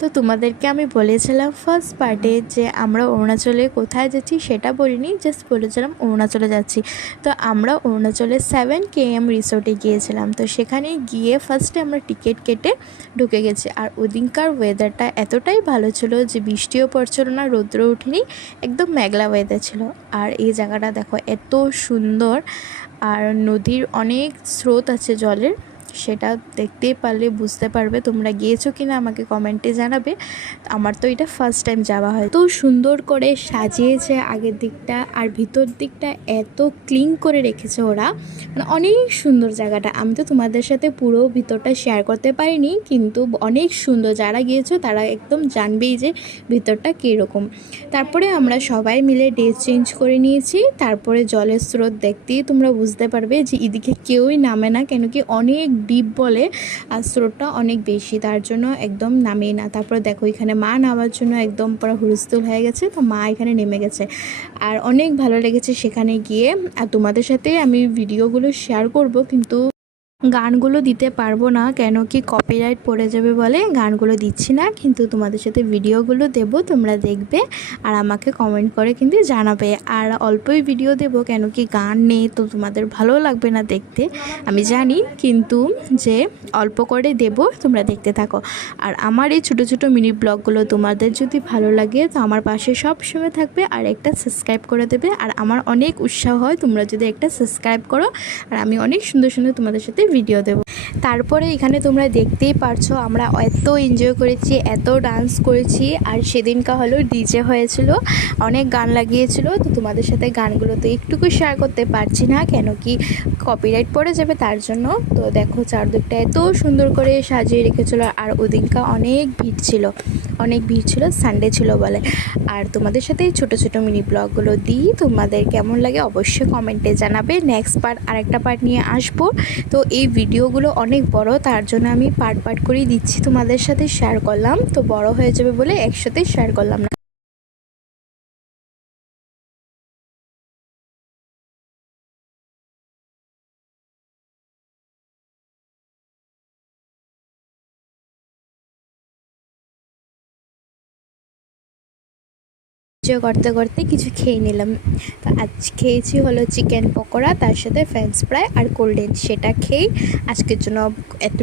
তো তোমাদেরকে আমি বলেছিলাম ফার্স্ট পার্টে যে আমরা অরুণাচলে কোথায় যাচ্ছি সেটা বলিনি, জাস্ট বলেছিলাম অরুণাচলে যাচ্ছি। তো আমরা অরুণাচলে 7 km রিসোর্টে গিয়েছিলাম। তো সেখানে গিয়ে ফার্স্টে আমরা টিকিট কেটে ঢুকে গেছি। আর ওদিনকার ওয়েদারটা এতটাই ভালো ছিল যে বৃষ্টিও পড়ছিল না, রৌদ্র উঠেনি, একদম মেঘলা ওয়েদার ছিল। আর এই জায়গাটা দেখো এত সুন্দর, আর নদীর অনেক স্রোত আছে জলের, সেটা দেখতেই পারলে বুঝতে পারবে। তোমরা গিয়েছো কিনা আমাকে কমেন্টে জানাবে। আমার তো এটা ফার্স্ট টাইম যাওয়া হয়। তো সুন্দর করে সাজিয়েছে আগের দিকটা, আর ভিতর দিকটা এত ক্লিন করে রেখেছে ওরা, মানে অনেক সুন্দর জায়গাটা। আমি তো তোমাদের সাথে পুরো ভিতরটা শেয়ার করতে পারিনি, কিন্তু অনেক সুন্দর। যারা গিয়েছো তারা একদম জানবেই যে ভিতরটা কীরকম। তারপরে আমরা সবাই মিলে ড্রেস চেঞ্জ করে নিয়েছি। তারপরে জলের স্রোত দেখতেই তোমরা বুঝতে পারবে যে এদিকে কেউই নামে না, কেন কি অনেক ডিপ বলে, আর স্রোতটা অনেক বেশি, তার জন্য একদম নামেই না। তারপরে দেখো এখানে মা নামার জন্য একদম পুরো হুলস্থুল হয়ে গেছে, তো মা এখানে নেমে গেছে। আর অনেক ভালো লেগেছে সেখানে গিয়ে। আর তোমাদের সাথে আমি ভিডিওগুলো শেয়ার করব, কিন্তু গানগুলো দিতে পারবো না, কেন কি কপিরাইট পড়ে যাবে বলে গানগুলো দিচ্ছি না। কিন্তু তোমাদের সাথে ভিডিওগুলো দেব, তোমরা দেখবে আর আমাকে কমেন্ট করে কিন্তু জানাবে। আর অল্পই ভিডিও দেব, কেন কি গান নেই তো তোমাদের ভালো লাগবে না দেখতে, আমি জানি, কিন্তু যে অল্প করে দেব, তোমরা দেখতে থাকো। আর আমার এই ছোটো ছোটো মিনি ব্লগগুলো তোমাদের যদি ভালো লাগে তো আমার পাশে সব সময় থাকবে, আর একটা সাবস্ক্রাইব করে দেবে। আর আমার অনেক উৎসাহ হয় তোমরা যদি একটা সাবস্ক্রাইব করো, আর আমি অনেক সুন্দর সুন্দর তোমাদের সাথে ভিডিও দেব। তারপরে এখানে তোমরা দেখতেই পারছো আমরা এত এনজয় করেছি, এত ডান্স করেছি। আর সেদিনকা হলো ডিজে হয়েছিল, অনেক গান লাগিয়েছিল। তো তোমাদের সাথে গানগুলো তো একটুকু শেয়ার করতে পারছি না, কেন কি কপিরাইট পড়ে যাবে তার জন্য। তো দেখো চারদিকটা এত সুন্দর করে সাজিয়ে রেখেছিল। আর ওদিনকা অনেক ভিড় ছিল, অনেক ভিড় ছিল, সানডে ছিল বলে। আর তোমাদের সাথে এই ছোটো ছোটো মিনি ব্লগগুলো দিই, তোমাদের কেমন লাগে অবশ্যই কমেন্টে জানাবে। নেক্সট পার্ট আরেকটা পার্ট নিয়ে আসবো। তো এই ভিডিওগুলো অনেক বড়, তার জন্য আমি পার্ট পার্ট করেই দিচ্ছি, তোমাদের সাথে শেয়ার করলাম। তো বড় হয়ে যাবে বলে একসাথে শেয়ার করলাম না। এনজয় করতে করতে কিছু খেয়ে নিলাম। তো আজ খেয়েছি হলো চিকেন পকোড়া, তার সাথে ফ্রেঞ্চ ফ্রাই আর কোল্ড ড্রিঙ্কস। সেটা খেয়েই আজকের জন্য এত